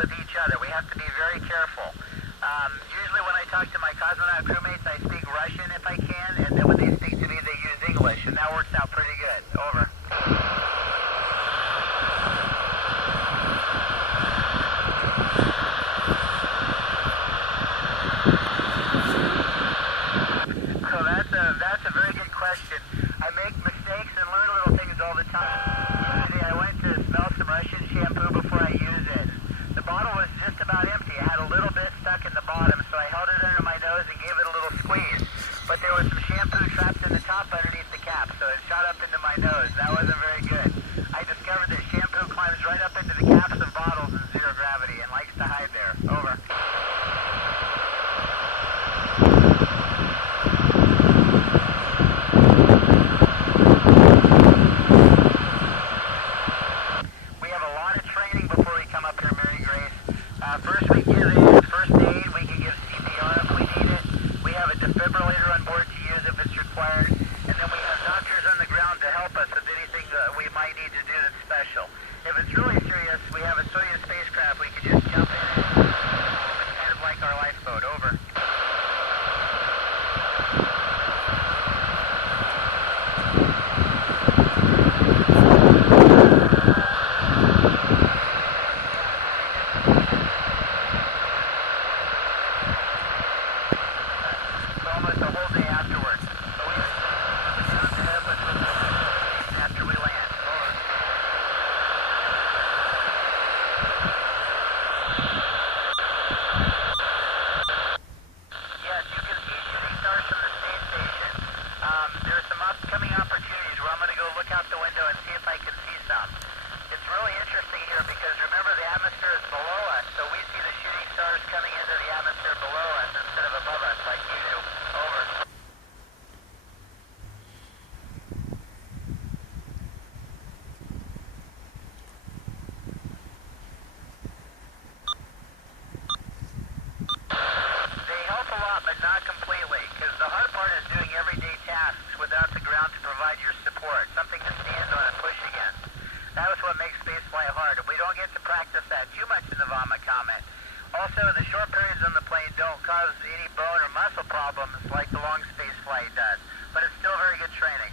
with each other. We have to be very careful. Usually when I talk to my cosmonaut crewmates, I speak Russian if I can, and then when they speak to me, they use English, and that works out pretty good. Over. So that's a very good question. I make mistakes and learn little things all the time. Today I went to smell some Russian shampoo before I use it. The bottle was just about empty. It had a little bit stuck in the bottom, so I held it under my nose and gave it a little squeeze. But there was some shampoo trapped in the top underneath the cap, so it shot up into my nose. That wasn't very good. I discovered that shampoo climbs right up into the caps of bottles in zero gravity and likes to hide there. Over. First we give in first aid, we can give CPR if we need it. We have a defibrillator on board to use if it's required. And then we have doctors on the ground to help us with anything that we might need to do that's special. If it's really serious, we have a Soyuz spacecraft we can just jump in and it's kind of like our lifeboat. Over. Also, the short periods on the plane don't cause any bone or muscle problems like the long space flight does, but it's still very good training.